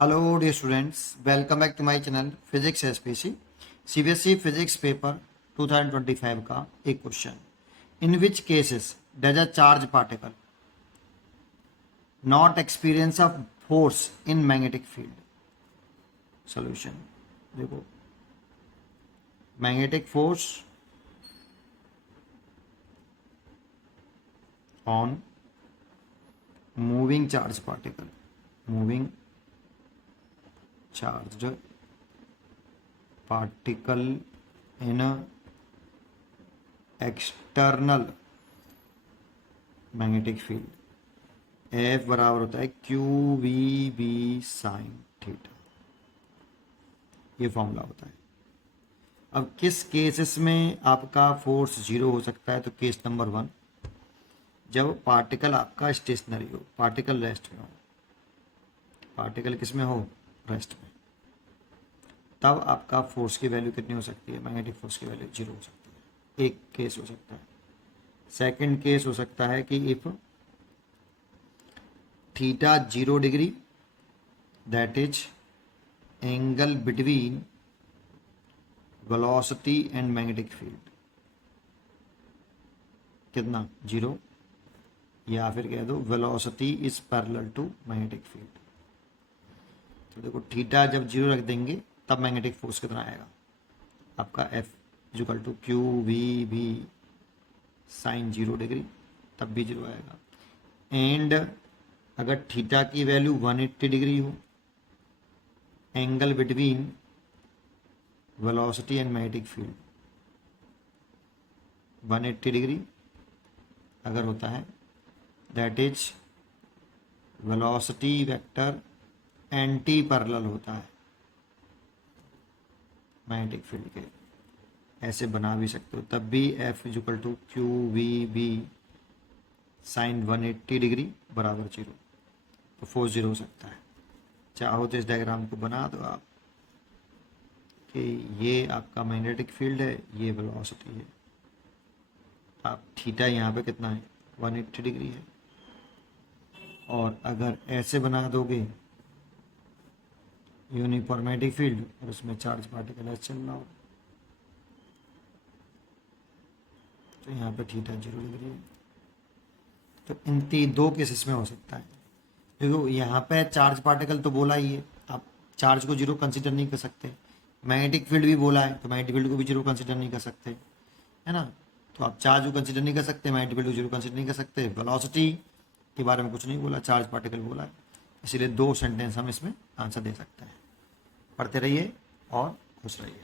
Hello dear students, welcome back to my channel Physics SPC CBSE Physics Paper 2025 का एक question. In which cases does a charged particle not experience a force in magnetic field? Solution. देखो, magnetic force on moving charged particle, moving charged particle in a external magnetic field. F बराबर होता है q v B sine theta. ये formula होता है. अब किस cases में आपका फोर्स जीरो हो सकता है? तो केस नंबर 1, जब पार्टिकल आपका स्टेशनरी हो, पार्टिकल रेस्ट में हो. पार्टिकल किस में हो? रेस्ट में. तब आपका फोर्स की वैल्यू कितनी हो सकती है? मैग्नेटिक फोर्स की वैल्यू जीरो हो सकती है. एक केस हो सकता है. सेकंड केस हो सकता है कि if theta 0 degree, that is angle between velocity and magnetic field. कितना? 0. या फिर कह दो velocity is parallel to magnetic field. तो देखो, थीटा जब 0 रख देंगे तब मैग्नेटिक फोर्स कितना आएगा? आपका F equal to q v B sine 0 degree, तब भी 0 आएगा. एंड अगर थीटा की वैल्यू 180 डिग्री हो, angle between velocity and magnetic field 180 degree अगर होता है, that is velocity vector anti parallel होता है मैग्नेटिक फील्ड के. ऐसे बना भी सकते हो. तब भी F equal to q v B sine 180 degree बराबर 0. तो फोर्स 0 हो सकता है. चाहो तो इस डायग्राम को बना दो आप कि ये आपका मैग्नेटिक फील्ड है, ये वेलोसिटी है. आप थीटा यहाँ पे कितना है? 180 डिग्री है. और अगर ऐसे बना दोगे यूनिफॉर्म मैग्नेटिक फील्ड और उसमें चार्ज पार्टिकल ऐसे चल रहा हो, तो यहाँ पे थीटा 0 डिग्री है. तो इन दो केसेस में हो सकता है. देखो, यहाँ पे चार्ज पार्टिकल तो बोला ही है, आप चार्ज को 0 कंसिडर नहीं कर सकते. मैग्नेटिक फील्ड भी बोला है, तो मैग्नेटिक फील्ड को भी 0 कंसिडर नहीं कर सकते, है ना. तो आप चार्ज को कंसिडर नहीं कर सकते, मैग्नेटिक फील्ड को 0 कंसिडर नहीं कर सकते. वेलोसिटी के बारे में कुछ नहीं बोला, चार्ज पार्टिकल बोला है. इसीलिए 2 सेंटेंस हम इसमें आंसर दे सकते हैं. पढ़ते रहिए और खुश रहिए.